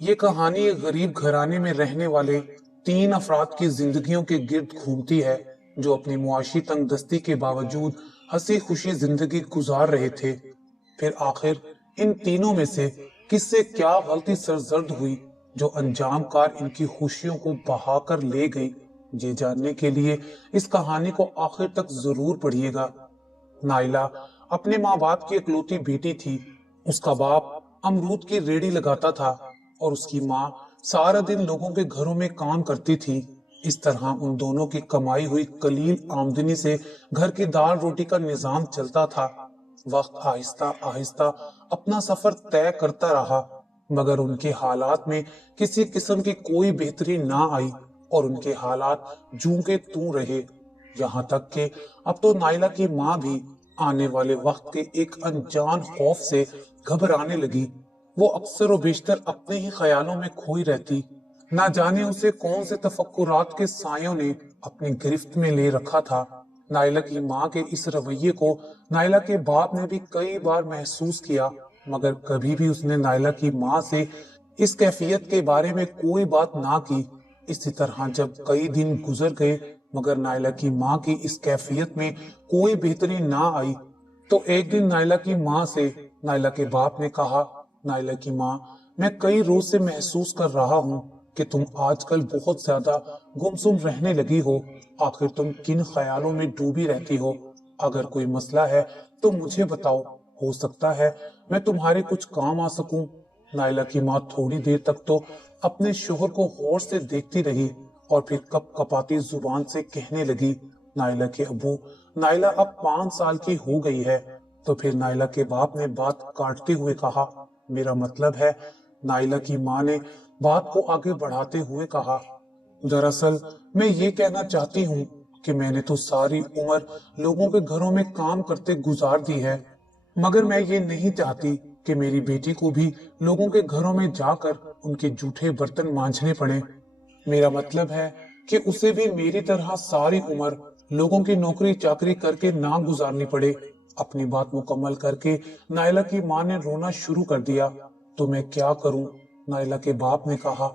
یہ کہانی ایک غریب گھرانے میں رہنے والے تین افراد کی زندگیوں کے گرد گھومتی ہے جو اپنی معاشی تنگ دستی کے باوجود ہنسی خوشی زندگی گزار رہے تھے۔ پھر آخر ان تینوں میں سے کس سے کیا غلطی سرزد ہوئی جو انجام کار ان کی خوشیوں کو بہا کر لے گئی؟ یہ جاننے کے لیے اس کہانی کو آخر تک ضرور پڑھیے گا۔ نائلہ اپنے ماں باپ کی اکلوتی بیٹی تھی۔ اس کا باپ امرود کی ریڑھی لگاتا تھا اور اس کی ماں سارا دن لوگوں کے گھروں میں کام کرتی تھی۔ اس طرح ان دونوں کی کمائی ہوئی قلیل آمدنی سے گھر کی دال روٹی کا نظام چلتا تھا۔ وقت آہستہ آہستہ اپنا سفر طے کرتا رہا، مگر ان کے حالات میں کسی قسم کی کوئی بہتری نہ آئی اور ان کے حالات جوں کے توں رہے، یہاں تک کہ اب تو نائلہ کی ماں بھی آنے والے وقت کے ایک انجان خوف سے گھبرانے لگی۔ وہ اکثر و بیشتر اپنے ہی خیالوں میں کھوئی رہتی، نہ جانے اسے کون سے تفکرات کے سایوں نے اپنی گرفت میں لے رکھا تھا۔ نائلہ کی ماں کے اس رویے کو نائلہ کے باپ نے بھی کئی بار محسوس کیا، مگر کبھی بھی اس نے نائلہ کی ماں سے اس کیفیت کے بارے میں کوئی بات نہ کی۔ اسی طرح جب کئی دن گزر گئے مگر نائلہ کی ماں کی اس کیفیت میں کوئی بہتری نہ آئی، تو ایک دن نائلہ کی ماں سے نائلہ کے باپ نے کہا، نائلہ کی ماں، میں کئی روز سے محسوس کر رہا ہوں کہ تم آج کل بہت زیادہ گمسم رہنے لگی ہو۔ آخر تم کن خیالوں میں ڈوبی رہتی ہو؟ اگر کوئی مسئلہ ہے تو مجھے بتاؤ، ہو سکتا ہے میں تمہارے کچھ کام آ سکوں۔ نائلہ کی ماں تھوڑی دیر تک تو اپنے شوہر کو غور سے دیکھتی رہی اور پھر کپ کپاتی زبان سے کہنے لگی، نائلہ کے ابو، نائلہ اب 5 سال کی ہو گئی ہے۔ تو پھر نائلہ کے باپ نے بات کاٹتے ہوئے کہا، میرا مطلب ہے۔ نائلہ کی ماں نے بات کو آگے بڑھاتے ہوئے کہا، دراصل میں یہ کہنا چاہتی ہوں کہ میں نے تو ساری عمر لوگوں کے گھروں میں کام کرتے گزار دی ہے، مگر میں یہ نہیں چاہتی کہ میری بیٹی کو بھی لوگوں کے گھروں میں جا کر ان کے جھوٹے برتن مانجھنے پڑے۔ میرا مطلب ہے کہ اسے بھی میری طرح ساری عمر لوگوں کی نوکری چاکری کر کے نہ گزارنی پڑے۔ اپنی بات مکمل کر کے نائلہ کی ماں نے رونا شروع کر دیا۔ تو میں کیا کروں؟ نائلہ کے باپ نے کہا،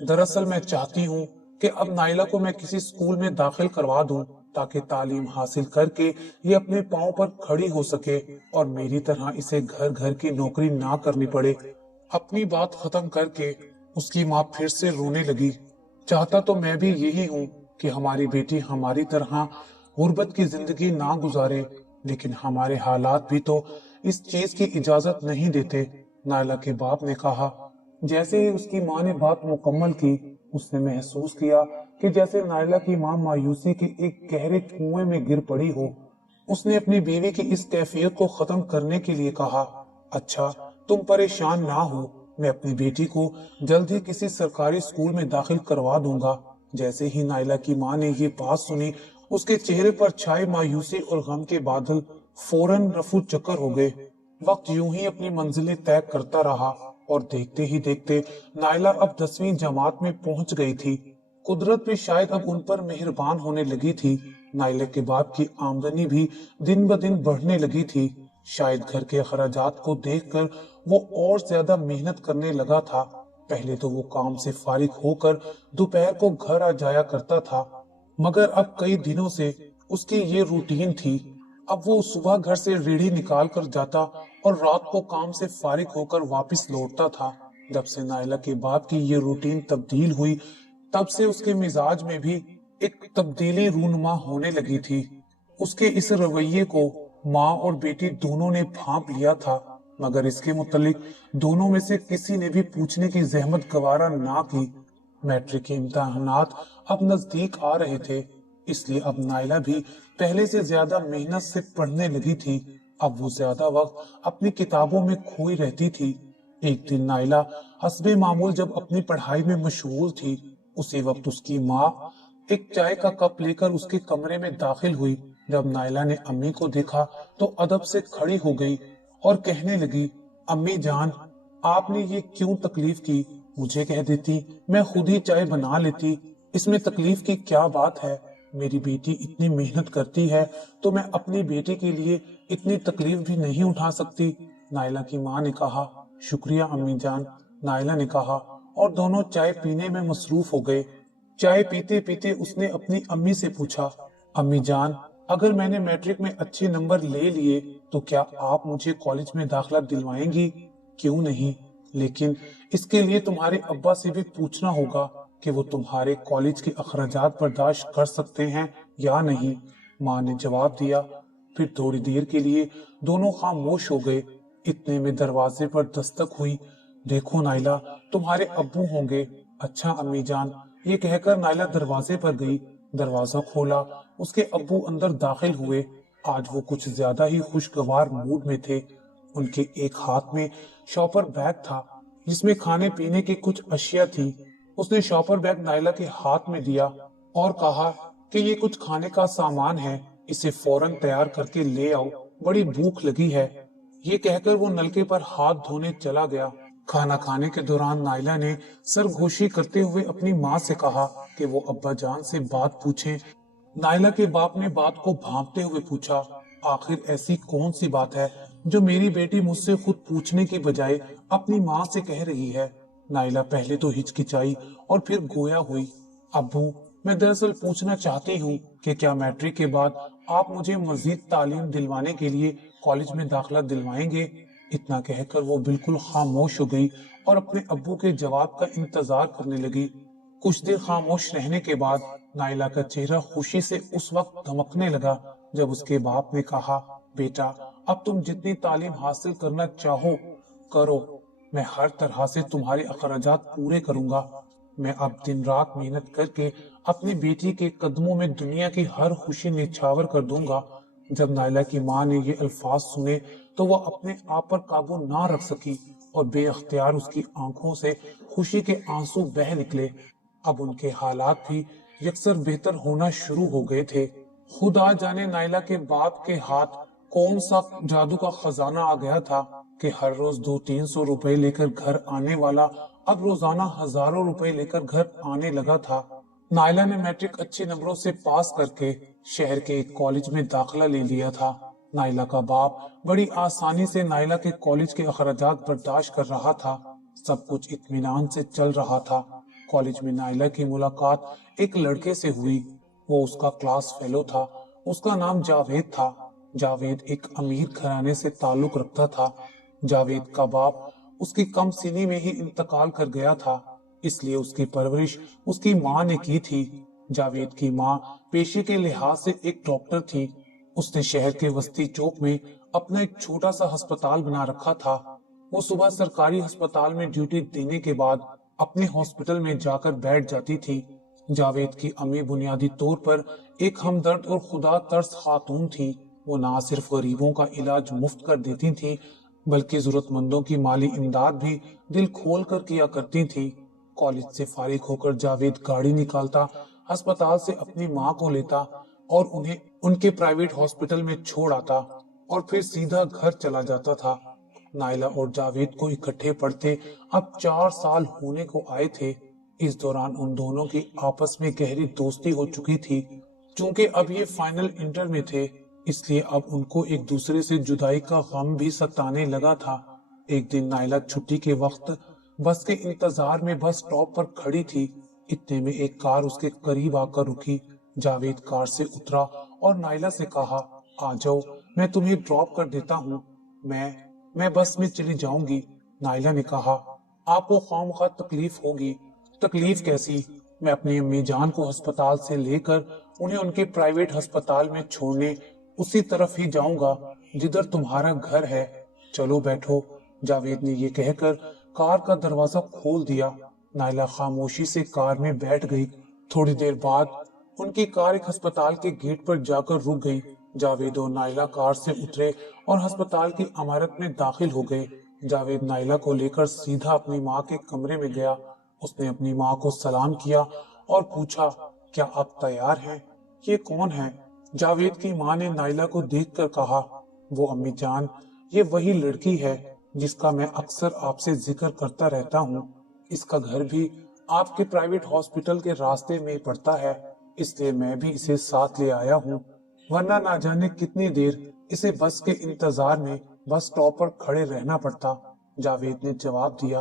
دراصل میں چاہتی ہوں کہ اب نائلہ کو میں کسی اسکول میں داخل کروا دوں تاکہ تعلیم حاصل کر کے یہ اپنے پاؤں پر کھڑی ہو سکے اور میری طرح اسے گھر گھر کی نوکری نہ کرنی پڑے۔ اپنی بات ختم کر کے اس کی ماں پھر سے رونے لگی۔ چاہتا تو میں بھی یہی ہوں کہ ہماری بیٹی ہماری طرح غربت کی زندگی نہ گزارے، لیکن ہمارے حالات بھی تو اس چیز کی اجازت نہیں دیتے۔ نائلہ کے باپ نے کہا۔ جیسے ہی اس کی ماں نے بات مکمل کی، اس نے محسوس کیا کہ جیسے نائلہ کی ماں مایوسی کے ایک گہرے کنویں میں گر پڑی ہو۔ اس نے اپنی بیوی کی اس کیفیت کو ختم کرنے کے لیے کہا، اچھا تم پریشان نہ ہو، میں اپنی بیٹی کو جلد ہی کسی سرکاری اسکول میں داخل کروا دوں گا۔ جیسے ہی نائلہ کی ماں نے یہ بات سنی، اس کے چہرے پر چھائے مایوسی اور غم کے بادل فوراً رفو چکر ہو گئے۔ وقت یوں ہی اپنی منزلیں طے کرتا رہا اور دیکھتے ہی دیکھتے نائلہ اب 10ویں جماعت میں پہنچ گئی تھی۔ قدرت بھی شاید اب ان پر مہربان ہونے لگی تھی۔ نائلہ کے باپ کی آمدنی بھی دن بدن بڑھنے لگی تھی۔ شاید گھر کے اخراجات کو دیکھ کر وہ اور زیادہ محنت کرنے لگا تھا۔ پہلے تو وہ کام سے فارغ ہو کر دوپہر کو گھر آ جایا کرتا تھا، مگر اب کئی دنوں سے اس کی یہ روٹین تھی۔ اب وہ صبح گھر سے ریڑھی نکال کر جاتا اور رات کو کام سے فارغ ہو کر واپس لوٹتا تھا۔ جب سے نائلہ کے باپ کی یہ روٹین تبدیل ہوئی، تب سے اس کے مزاج میں بھی ایک تبدیلی رونما ہونے لگی تھی۔ اس کے اس رویے کو ماں اور بیٹی دونوں نے بھانپ لیا تھا، مگر اس کے متعلق دونوں میں سے کسی نے بھی پوچھنے کی زحمت گوارا نہ کی۔ میٹرک کے امتحانات اب نزدیک آ رہے تھے، اس لیے اب نائلہ بھی پہلے سے زیادہ محنت سے پڑھنے لگی تھی۔ اب وہ زیادہ وقت اپنی کتابوں میں کھوئی رہتی تھی۔ ایک دن نائلہ حسب معمول جب اپنی پڑھائی میں مشغول تھی، اسی وقت اس کی ماں ایک چائے کا کپ لے کر اس کے کمرے میں داخل ہوئی۔ جب نائلہ نے امی کو دیکھا تو ادب سے کھڑی ہو گئی اور کہنے لگی، امی جان، آپ نے یہ کیوں تکلیف کی؟ مجھے کہہ دیتی، میں خود ہی چائے بنا لیتی، اس میں تکلیف کی کیا بات ہے؟ میری بیٹی اتنی محنت کرتی ہے تو میں اپنی بیٹی کے لیے اتنی تکلیف بھی نہیں اٹھا سکتی؟ نائلہ کی ماں نے کہا، شکریہ امی جان۔ نائلہ نے کہا، और दोनों चाय पीने में मसरूफ हो गए। चाय पीते पीते उसने अपनी अम्मी से पूछा, अम्मी जान, अगर मैंने मैट्रिक में अच्छे नंबर ले लिए तो क्या आप मुझे कॉलेज में दाखिला दिलवाएंगी? क्यों नहीं, लेकिन इसके लिए तुम्हारे अब्बा से भी पूछना होगा कि वो तुम्हारे कॉलेज के अखराजात बर्दाश्त कर सकते हैं या नहीं। माँ ने जवाब दिया। फिर थोड़ी देर के लिए दोनों खामोश हो गए। इतने में दरवाजे पर दस्तक हुई। देखो नाइला, तुम्हारे अब्बू होंगे। अच्छा अम्मी जान, ये कहकर नाइला दरवाजे पर गई। दरवाजा खोला, उसके अब्बू अंदर दाखिल हुए। आज वो कुछ ज्यादा ही खुशगवार मूड में थे। उनके एक हाथ में शॉपर बैग था जिसमें खाने पीने की कुछ अशिया थी। उसने शॉपर बैग नाइला के हाथ में दिया और कहा कि ये कुछ खाने का सामान है, इसे फौरन तैयार करके ले आओ, बड़ी भूख लगी है। ये कहकर वो नलके पर हाथ धोने चला गया। खाना खाने के दौरान नाइला ने सरगोशी करते हुए अपनी माँ से कहा कि वो अब्बा जान से बात पूछें। नाइला के बाप ने बात को भांपते हुए पूछा, आखिर ऐसी कौन सी बात है जो मेरी बेटी मुझसे खुद पूछने की बजाय अपनी माँ से कह रही है? नाइला पहले तो हिचकिचाई और फिर गोया हुई। अब्बू, मैं दरअसल पूछना चाहती हूँ कि क्या मैट्रिक के बाद आप मुझे मजीद तालीम दिलवाने के लिए कॉलेज में दाखिला दिलवाएंगे? इतना कहकर वो बिल्कुल खामोश हो गई और अपने अब्बू के जवाब का इंतजार करने लगी। कुछ देर खामोश रहने के बाद नाइला का चेहरा खुशी से उस वक्त धमकने लगा जब उसके बाप ने कहा, बेटा, अब तुम जितनी तालीम हासिल करना चाहो करो, मैं हर तरह से तुम्हारे अखराजात पूरे करूंगा। मैं अब दिन रात मेहनत करके अपनी बेटी के कदमों में दुनिया की हर खुशी निछावर कर दूंगा। जब नाइला की माँ ने ये अल्फाज सुने तो वह अपने आप पर काबू ना रख सकी और बेअख्तियार उसकी आंखों से खुशी के आंसू बह निकले। अब उनके हालात भी यकसर बेहतर होना शुरू हो गए थे। खुदा जाने नाइला के बाप के हाथ कौन सा जादू का खजाना आ गया था कि हर रोज 200-300 रुपए लेकर घर आने वाला अब रोजाना हजारों रुपए लेकर घर आने लगा था। नाइला ने मैट्रिक अच्छे नंबरों से पास करके शहर के एक कॉलेज में दाखिला ले लिया था। नाइला का बाप बड़ी आसानी से नाइला के कॉलेज के अखराजात बर्दाश्त कर रहा था। सब कुछ इत्मीनान से चल रहा था। कॉलेज में नाइला की मुलाकात एक लड़के से हुई। वो उसका क्लास फेलो था। उसका नाम जावेद था। जावेद एक अमीर घराने से ताल्लुक रखता था। जावेद का बाप उसकी कम सीनी में ही इंतकाल कर गया था, इसलिए उसकी परवरिश उसकी माँ ने की थी। जावेद की माँ पेशे के लिहाज से एक डॉक्टर थी। उसने शहर के वस्ती चौक में अपना एक छोटा सा अस्पताल बना रखा था। वो सुबह सरकारी अस्पताल में ड्यूटी देने के बाद अपने हॉस्पिटल में जाकर बैठ जाती थी। जावेद की अम्मी बुनियादी तौर पर एक हमदर्द और खुदा तरस खातून थी। वो ना सिर्फ गरीबों का इलाज मुफ्त कर देती थी, बल्कि जरूरतमंदों की माली इमदाद भी दिल खोल कर किया करती थी। कॉलेज से फारिग होकर जावेद गाड़ी निकालता, अस्पताल से अपनी माँ को लेता और उन्हें उनके प्राइवेट हॉस्पिटल में छोड़ आता और फिर सीधा घर चला जाता था। नाइला और जावेद को इकट्ठे पढ़ते अब 4 साल होने को आए थे। इस दौरान उन दोनों की आपस में गहरी दोस्ती हो चुकी थी। चूंकि अब ये फाइनल इंटर में थे, इसलिए अब उनको एक दूसरे से जुदाई का गम भी सताने लगा था। एक दिन नाइला छुट्टी के वक्त बस के इंतजार में बस स्टॉप पर खड़ी थी। इतने में एक कार उसके करीब आकर रुकी। जावेद कार से उतरा और नाइला से कहा, आ जाओ, मैं तुम्हें ड्रॉप कर देता हूँ। मैं बस में चली जाऊंगी। नाइला ने कहा, आपको खामखा तकलीफ होगी। तकलीफ कैसी? मैं अपनी अम्मी जान को अस्पताल से लेकर उन्हें उनके प्राइवेट अस्पताल में छोड़ने उसी तरफ ही जाऊंगा जिधर तुम्हारा घर है। चलो बैठो। जावेद ने ये कहकर कार का दरवाजा खोल दिया। नाइला खामोशी से कार में बैठ गई। थोड़ी देर बाद उनकी कार एक अस्पताल के गेट पर जाकर रुक गई। जावेद और नाइला कार से उतरे और अस्पताल की इमारत में दाखिल हो गए। जावेद नाइला को लेकर सीधा अपनी माँ के कमरे में गया। उसने अपनी माँ को सलाम किया और पूछा, क्या आप तैयार हैं? ये कौन है? जावेद की माँ ने नाइला को देखकर कहा, वो अम्मी जान, ये वही लड़की है जिसका मैं अक्सर आपसे जिक्र करता रहता हूँ। इसका घर भी आपके प्राइवेट हॉस्पिटल के रास्ते में पड़ता है, इसलिए मैं भी इसे साथ ले आया हूँ, वरना ना जाने कितनी देर इसे बस के इंतजार में बस स्टॉप पर खड़े रहना पड़ता। जावेद ने जवाब दिया,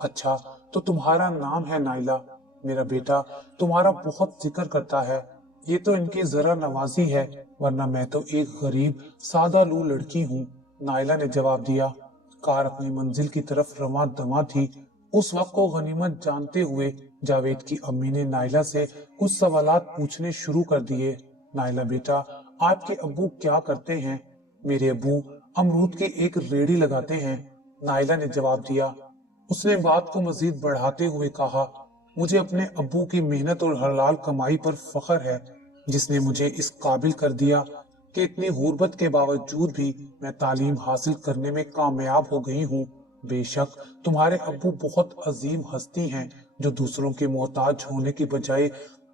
अच्छा, तो तुम्हारा नाम है नाइला। मेरा बेटा तुम्हारा बहुत जिक्र करता है। ये तो इनकी जरा नवाजी है, वरना मैं तो एक गरीब सादा लू लड़की हूँ, नाइला ने जवाब दिया। कार अपनी मंजिल की तरफ रवां दवा थी। उस वक्त को गनीमत जानते हुए जावेद की अम्मी ने नाइला से कुछ सवालात पूछने शुरू कर दिए। नाइला बेटा, आपके अब्बू क्या करते हैं? मेरे अब्बू अमरूद की एक रेहड़ी लगाते हैं, नाइला ने जवाब दिया। उसने बात को मजीद बढ़ाते हुए कहा, मुझे अपने अब्बू की मेहनत और हलाल कमाई पर फख्र है, जिसने मुझे इस काबिल कर दिया कि इतनी गुर्बत के बावजूद भी मैं तालीम हासिल करने में कामयाब हो गई हूँ। बेशक तुम्हारे अब्बू बहुत अजीम हस्ती हैं, जो दूसरों के मोहताज होने की बजाय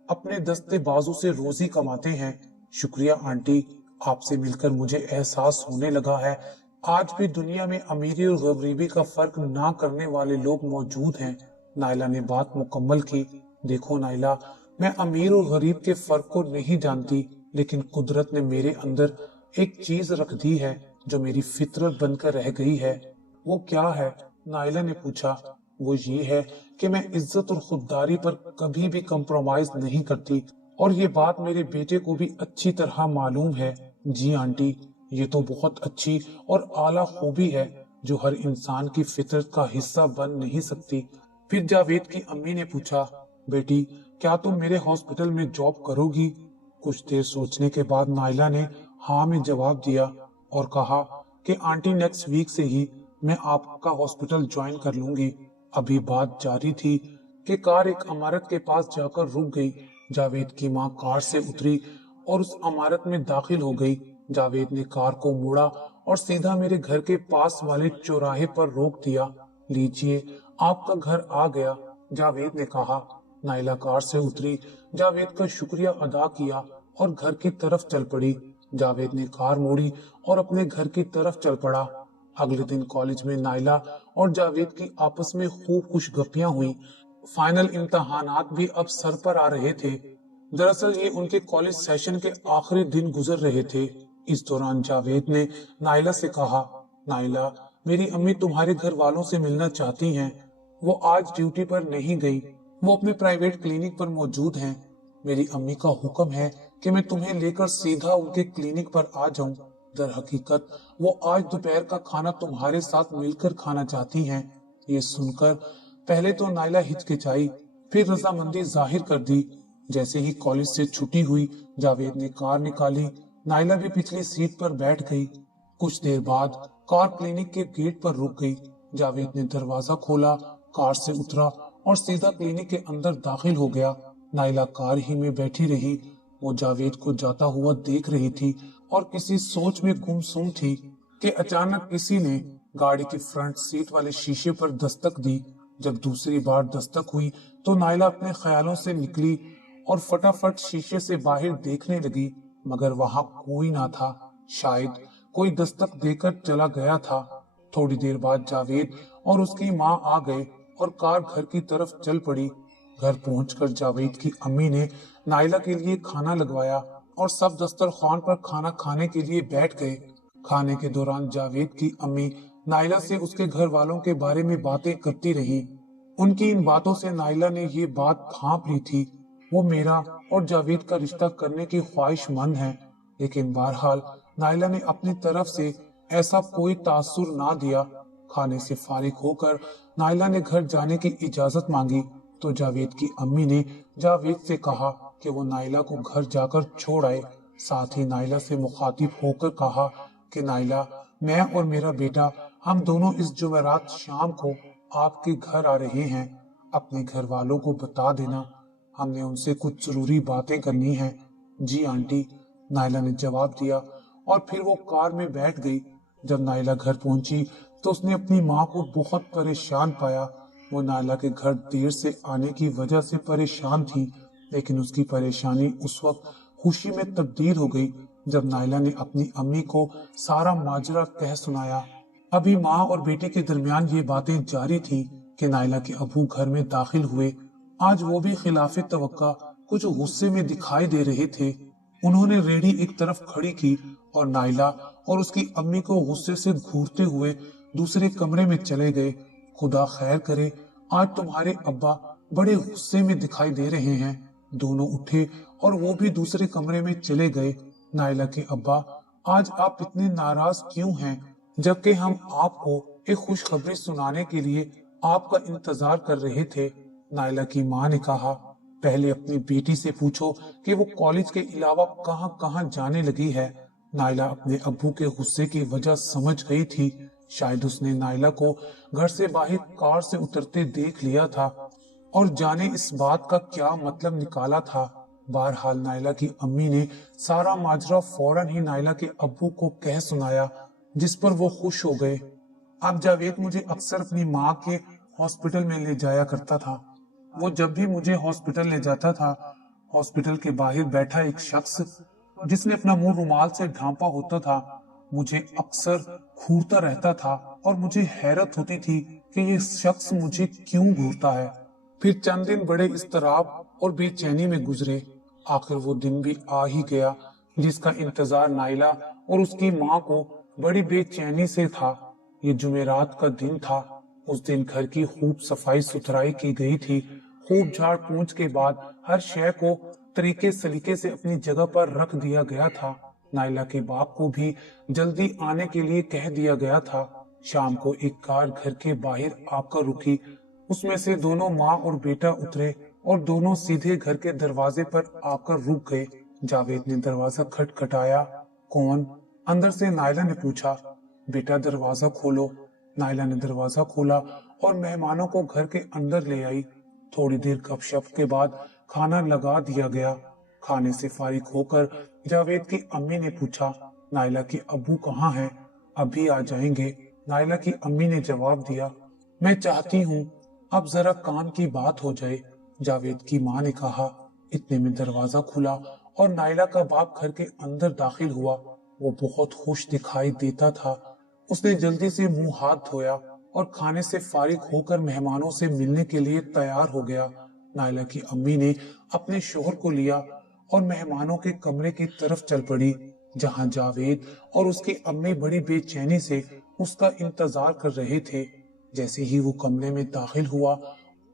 अपने दस्ते बाजू से रोजी कमाते हैं। शुक्रिया आंटी, आपसे मिलकर मुझे एहसास होने लगा है आज भी दुनिया में अमीरी और गरीबी का फर्क ना करने वाले लोग मौजूद हैं। नाइला ने बात मुकम्मल की। देखो नाइला, मैं अमीर और गरीब के फर्क को नहीं जानती, लेकिन कुदरत ने मेरे अंदर एक चीज रख दी है जो मेरी फितरत बनकर रह गई है। वो क्या है? नाइला ने पूछा। वो ये है कि मैं इज्जत और खुददारी पर कभी भी कंप्रोमाइज नहीं करती, और ये बात मेरे बेटे को भी अच्छी तरह मालूम है। जी आंटी, ये तो बहुत अच्छी और आला खूबी है जो हर इंसान की फितरत का हिस्सा बन नहीं सकती। फिर जावेद की अम्मी ने पूछा, बेटी क्या तुम मेरे हॉस्पिटल में जॉब करोगी? कुछ देर सोचने के बाद नाइला ने हाँ में जवाब दिया और कहा कि आंटी नेक्स्ट वीक से ही मैं आपका हॉस्पिटल ज्वाइन कर लूंगी। अभी बात जारी थी कि कार एक इमारत के पास जाकर रुक गई। जावेद की माँ कार से उतरी और उस इमारत में दाखिल हो गई। जावेद ने कार को मोड़ा और सीधा मेरे घर के पास वाले चौराहे पर रोक दिया। लीजिए, आपका घर आ गया, जावेद ने कहा। नाइला कार से उतरी, जावेद का शुक्रिया अदा किया और घर की तरफ चल पड़ी। जावेद ने कार मोड़ी और अपने घर की तरफ चल पड़ा। अगले दिन कॉलेज में नाइला और जावेद की आपस में खूब खुशगपियां हुई। फाइनल इम्तहानात भी अब सर पर आ रहे थे। दरअसल ये उनके कॉलेज सेशन के आखिरी दिन गुजर रहे थे। इस दौरान जावेद ने नाइला से कहा, नाइला, मेरी अम्मी तुम्हारे घर वालों से मिलना चाहती हैं। वो आज ड्यूटी पर नहीं गई, वो अपने प्राइवेट क्लिनिक पर मौजूद हैं। मेरी अम्मी का हुक्म है कि मैं तुम्हें लेकर सीधा उनके क्लिनिक पर आ जाऊं। दर हकीकत वो आज दोपहर का खाना तुम्हारे साथ मिलकर खाना चाहती हैं। ये सुनकर पहले तो नाइला हिचकिचाई, फिर रजामंदी जाहिर कर दी। जैसे ही कॉलेज से छुट्टी हुई, जावेद ने कार निकाली। नाइला भी पिछली सीट पर बैठ गई। कुछ देर बाद कार क्लिनिक के गेट पर रुक गई। जावेद ने दरवाजा खोला, कार से उतरा और सीधा क्लिनिक के अंदर दाखिल हो गया। नाइला कार ही में बैठी रही। वो जावेद को जाता हुआ देख रही थी और किसी सोच में गुमसुम थी कि अचानक किसी ने गाड़ी की फ्रंट सीट वाले शीशे पर दस्तक दी। जब दूसरी बार दस्तक हुई तो नाइला अपने ख्यालों से निकली और फटाफट शीशे से बाहर देखने लगी, मगर वहां कोई ना था। शायद कोई दस्तक देकर चला गया था। थोड़ी देर बाद जावेद और उसकी माँ आ गए और कार घर की तरफ चल पड़ी। घर पहुंचकर जावेद की अम्मी ने नाइला के लिए खाना लगवाया और सब दस्तरखान पर खाना खाने के लिए बैठ गए। खाने के दौरान जावेद की अम्मी नाइला से उसके घर वालों के बारे में बातें करती रही। उनकी इन बातों से नाइला ने ये बात भांप ली थी, वो मेरा और जावेद का रिश्ता करने की ख्वाहिशमंद है। लेकिन बहरहाल नाइला ने अपनी तरफ से ऐसा कोई तासुर ना दिया। खाने से फारिग होकर नाइला ने घर जाने की इजाजत मांगी तो जावेद की अम्मी ने जावेद से कहा कि वो नाइला को घर जाकर छोड़ आए। साथ ही नाइला से मुखातिब होकर कहा कि नाइला, मैं और मेरा बेटा हम दोनों इस जुमेरात शाम को आपके घर आ रहे हैं। अपने घर वालों को बता देना, हमने उनसे कुछ जरूरी बातें करनी हैं। जी आंटी, नाइला ने जवाब दिया और फिर वो कार में बैठ गई। जब नाइला घर पहुंची तो उसने अपनी माँ को बहुत परेशान पाया। वो नाइला के घर देर से आने की वजह से परेशान थी, लेकिन उसकी परेशानी उस वक्त खुशी में तब्दील हो गई जब नाइला ने अपनी अम्मी को सारा माजरा कह सुनाया। अभी माँ और बेटे के दरमियान ये बातें जारी थी कि नाइला के अबू घर में दाखिल हुए। आज वो भी खिलाफे तवक्का कुछ गुस्से में दिखाई दे रहे थे। उन्होंने रेडी एक तरफ खड़ी की और नाइला और उसकी अम्मी को गुस्से से घूरते हुए दूसरे कमरे में चले गए। खुदा खैर करे, आज तुम्हारे अब्बा बड़े गुस्से में दिखाई दे रहे हैं। दोनों उठे और वो भी दूसरे कमरे में चले गए। नायला के अब्बा, आज आप इतने नाराज क्यों हैं, जबकि हम आपको एक खुशखबरी सुनाने के लिए आपका इंतजार कर रहे थे। नायला की माँ ने कहा, पहले अपनी बेटी से पूछो कि वो कॉलेज के अलावा कहाँ कहाँ जाने लगी है। नायला अपने अब्बू के गुस्से की वजह समझ गई थी। शायद उसने नायला को घर से बाहर कार से उतरते देख लिया था और जाने इस बात का क्या मतलब निकाला था। बहरहाल नायला की अम्मी ने सारा माजरा फौरन ही नायला के अब्बू को कह सुनाया, जिस पर वो खुश हो गए। अब जावेद मुझे अक्सर अपनी माँ के हॉस्पिटल में ले जाया करता था। वो जब भी मुझे हॉस्पिटल ले जाता था, हॉस्पिटल के बाहर बैठा एक शख्स जिसने अपना मुंह रुमाल से ढांपा होता था, मुझे अक्सर घूरता रहता था और मुझे हैरत होती थी कि ये शख्स मुझे क्यों घूरता है। फिर चंद दिन बड़े इस्तराब और बेचैनी में गुजरे। आखिर वो दिन भी आ ही गया जिसका इंतजार नायला और उसकी माँ को बड़ी बेचैनी से था। ये जुमेरात का दिन था। उस दिन घर की खूब सफाई सुथराई की गई थी। खूब झाड़ पोंछ के बाद हर शय को तरीके सलीके से अपनी जगह पर रख दिया गया था। नायला के बाप को भी जल्दी आने के लिए कह दिया गया था। शाम को एक कार घर के बाहर आकर रुकी। उसमें से दोनों माँ और बेटा उतरे और दोनों सीधे घर के दरवाजे पर आकर रुक गए। जावेद ने दरवाजा खटखटाया। कौन? अंदर से नायला ने पूछा। बेटा दरवाजा खोलो। नायला ने दरवाजा खोला और मेहमानों को घर के अंदर ले आई। थोड़ी देर गपशप के बाद खाना लगा दिया गया। खाने से फारिग होकर जावेद की अम्मी ने पूछा, नायला के अब्बू कहाँ हैं? अभी आ जाएंगे, नायला की अम्मी ने जवाब दिया। मैं चाहती हूँ अब जरा काम की बात हो जाए, जावेद की माँ ने कहा। इतने में दरवाजा खुला और नायला का बाप घर के अंदर दाखिल हुआ। वो बहुत खुश दिखाई देता था। उसने जल्दी से मुंह हाथ धोया और खाने से फारिग होकर मेहमानों से मिलने के लिए तैयार हो गया। नायला की अम्मी ने अपने शोहर को लिया और मेहमानों के कमरे की तरफ चल पड़ी, जहां जावेद और उसकी अम्मी बड़ी बेचैनी से उसका इंतजार कर रहे थे। जैसे ही वो कमरे में दाखिल हुआ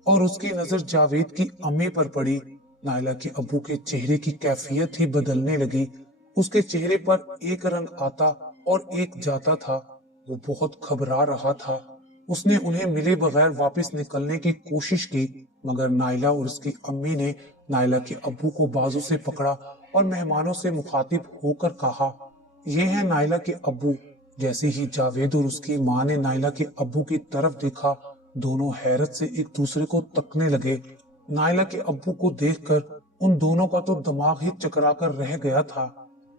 और उसकी नजर जावेद की अम्मी पर पड़ी, नायला के अब्बू के चेहरे की कैफियत ही बदलने लगी। उसके चेहरे पर एक रंग आता और एक जाता था। वो बहुत घबरा रहा था। उसने उन्हें मिले बगैर वापस निकलने की कोशिश की, मगर नायला और उसकी अम्मी ने नायला के अब्बू को बाजू से पकड़ा और मेहमानों से मुखातिब होकर कहा, ये है नायला के अब्बू। जैसे ही जावेद और उसकी माँ ने नायला के अब्बू की तरफ देखा, दोनों हैरत से एक दूसरे को तकने लगे। नायला के अब्बू को देखकर उन दोनों का तो दिमाग ही चकरा कर रह गया था।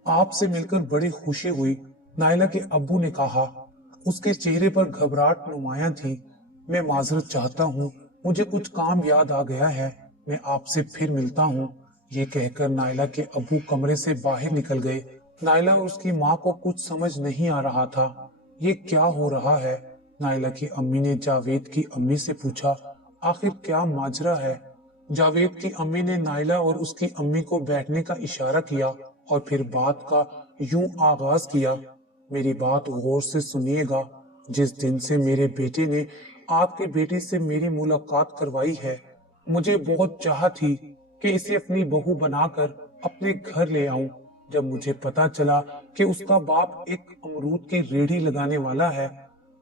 आपसे मिलकर बड़ी खुशी हुई, नायला के अब्बू ने कहा। उसके चेहरे पर घबराहट नुमाया थी। मैं माजरत चाहता हूँ, मुझे कुछ काम याद आ गया है, मैं आपसे फिर मिलता हूँ। ये कहकर नायला के अब्बू कमरे से बाहर निकल गए। नायला और उसकी माँ को कुछ समझ नहीं आ रहा था। ये क्या हो रहा है? नायला की अम्मी ने जावेद की अम्मी से पूछा, आखिर क्या माजरा है? जावेद की अम्मी ने नायला और उसकी अम्मी को बैठने का इशारा किया और फिर बात का यूं आगाज किया। मेरी बात गौर से सुनिएगा। जिस दिन से मेरे बेटे ने आपके बेटी से मेरी मुलाकात करवाई है, मुझे बहुत चाह थी कि इसे अपनी बहू बनाकर अपने घर ले आऊं। जब मुझे पता चला कि उसका बाप एक अमरूद की रेहड़ी लगाने वाला है,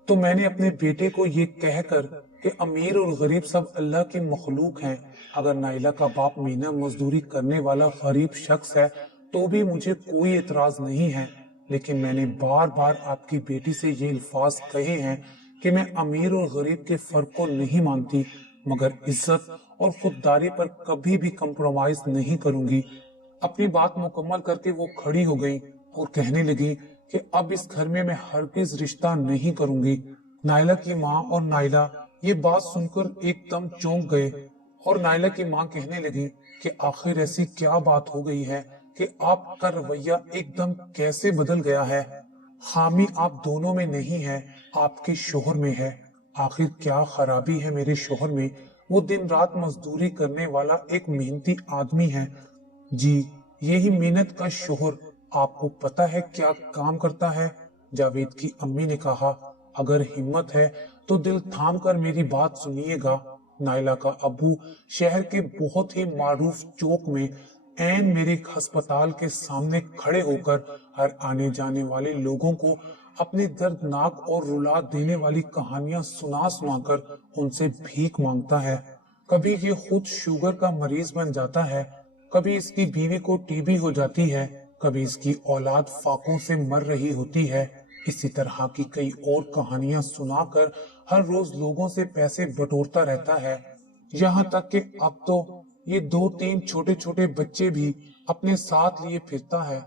तो मैंने अपने बेटे को ये कहकर कि अमीर और गरीब सब अल्लाह की मखलूक हैं, अगर नाइला का बाप मेहनत मजदूरी करने वाला गरीब शख्स है तो भी मुझे कोई एतराज नहीं है। लेकिन मैंने बार बार आपकी बेटी से ये अल्फाज कहे हैं कि मैं अमीर और गरीब के फर्क को नहीं मानती, मगर इज्जत और खुददारी पर कभी भी कम्प्रोमाइज नहीं करूंगी। अपनी बात मुकम्मल करके वो खड़ी हो गई और कहने लगी कि अब इस घर में मैं हरगिज रिश्ता नहीं करूंगी। नायला की माँ और नायला ये बात सुनकर एकदम चौंक गए और नायला की माँ कहने लगी कि आखिर ऐसी क्या बात हो गई है कि आपका रवैया एकदम कैसे बदल गया है। खामी आप दोनों में नहीं है, आपके शोहर में है। आखिर क्या खराबी है मेरे शोहर में? वो दिन रात मजदूरी करने वाला एक मेहनती आदमी है। जी, यही मेहनत का शोहर आपको पता है क्या काम करता है? जावेद की अम्मी ने कहा, अगर हिम्मत है तो दिल थाम कर मेरी बात सुनिएगा। नाइला का अब्बू शहर के बहुत ही मारूफ चौक में ऐन मेरे अस्पताल के सामने खड़े होकर हर आने जाने वाले लोगों को अपनी दर्दनाक और रुला देने वाली कहानियां सुना सुनाकर उनसे भीख मांगता है। कभी ये खुद शुगर का मरीज बन जाता है, कभी इसकी बीवी को टीबी हो जाती है, कभी इसकी औलाद फाकों से मर रही होती है। इसी तरह की कई और कहानियां सुनाकर हर रोज लोगों से पैसे बटोरता रहता है। यहाँ तक कि अब तो ये 2-3 छोटे छोटे बच्चे भी अपने साथ लिए फिरता है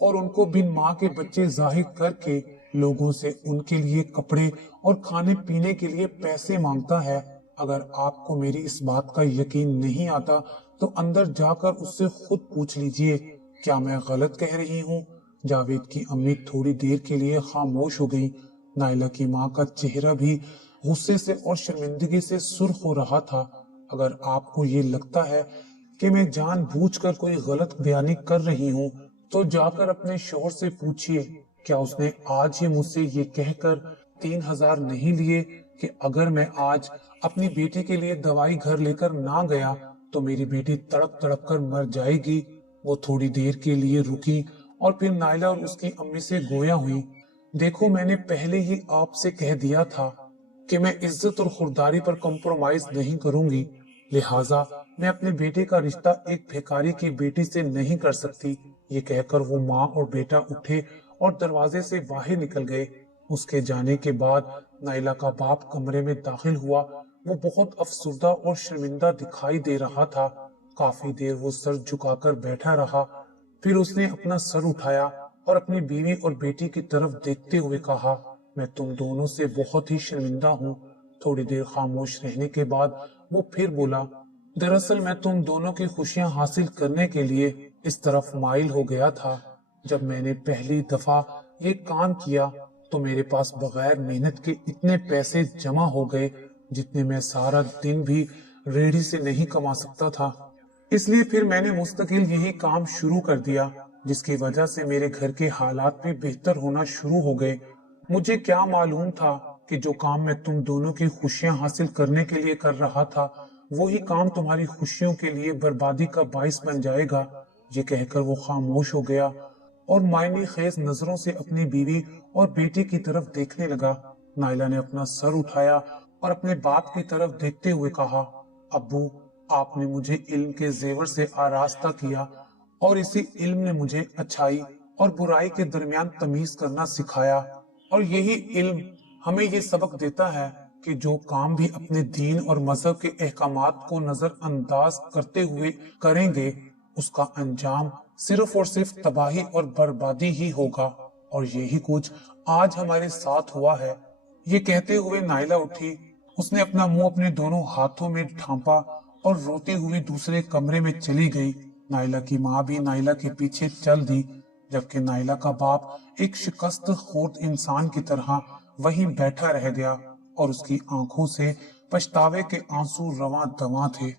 और उनको बिन माँ के बच्चे जाहिर करके लोगों से उनके लिए कपड़े और खाने पीने के लिए पैसे मांगता है। अगर आपको मेरी इस बात का यकीन नहीं आता तो अंदर जाकर उससे खुद पूछ लीजिए, क्या मैं गलत कह रही हूँ? जावेद की अम्मी थोड़ी देर के लिए खामोश हो गई। नाइला की माँ का चेहरा भी गुस्से से और शर्मिंदगी से सुर्ख हो रहा था। अगर आपको ये लगता है कि मैं जानबूझकर कोई गलत बयानी कर रही हूँ तो जाकर अपने शौहर से पूछिए, क्या उसने आज ही मुझसे ये कहकर 3000 नहीं लिए कि अगर मैं आज अपनी बेटी के लिए दवाई घर लेकर ना गया तो मेरी बेटी तड़प तड़प कर मर जाएगी। वो थोड़ी देर के लिए रुकी और फिर नाइला और उसकी अम्मी से गोया हुई। देखो, मैंने पहले ही आपसे कह दिया था कि मैं इज्जत और खुरदारी पर कॉम्प्रोमाइज नहीं करूंगी, लिहाजा मैं अपने बेटे का रिश्ता एक भिखारी की बेटी से नहीं कर सकती। ये कहकर वो माँ और बेटा उठे और दरवाजे से बाहर निकल गए। उसके जाने के बाद नाइला का बाप कमरे में दाखिल हुआ। वो बहुत अफसुर्दा और शर्मिंदा दिखाई दे रहा था। काफी देर वो सर झुकाकर बैठा रहा, फिर उसने अपना सर उठाया और अपनी बीवी और बेटी की तरफ देखते हुए कहा, मैं तुम दोनों से बहुत ही शर्मिंदा हूँ। थोड़ी देर खामोश रहने के बाद वो फिर बोला, दरअसल मैं तुम दोनों की खुशियां हासिल करने के लिए इस तरफ माइल हो गया था। जब मैंने पहली दफा ये काम किया तो मेरे पास बगैर मेहनत के इतने पैसे जमा हो गए जितने मैं सारा दिन भी रेहड़ी से नहीं कमा सकता था। इसलिए फिर मैंने मुस्तकिल यही काम शुरू कर दिया, जिसकी वजह से मेरे घर के हालात भी बेहतर होना शुरू हो गए। मुझे क्या मालूम था कि जो काम मैं तुम दोनों की खुशियां हासिल करने के लिए कर रहा था वही काम तुम्हारी खुशियों के लिए बर्बादी का बाइस बन जाएगा। ये कहकर वो खामोश हो गया और मायने खेज नजरों से अपनी बीवी और बेटी की तरफ देखने लगा। नाइला ने अपना सर उठाया और अपने बाप की तरफ देखते हुए कहा, अब्बू, आपने मुझे इल्म के जेवर से आरास्ता किया और इसी इल्म ने मुझे अच्छाई और बुराई के दरमियान तमीज करना सिखाया। और यही इल्म हमें ये सबक देता है कि जो काम भी अपने दीन और मजहब के अहकामात को नजरअंदाज करते हुए करेंगे उसका अंजाम सिर्फ और सिर्फ तबाही और बर्बादी ही होगा। और यही कुछ आज हमारे साथ हुआ है। ये कहते हुए नाइला उठी। उसने अपना मुंह अपने दोनों हाथों में ढांपा और रोते हुए दूसरे कमरे में चली गई। नाइला की माँ भी नाइला के पीछे चल दी, जबकि नाइला का बाप एक शिकस्त खोर्द इंसान की तरह वहीं बैठा रह गया और उसकी आंखों से पछतावे के आंसू रवां दवां थे।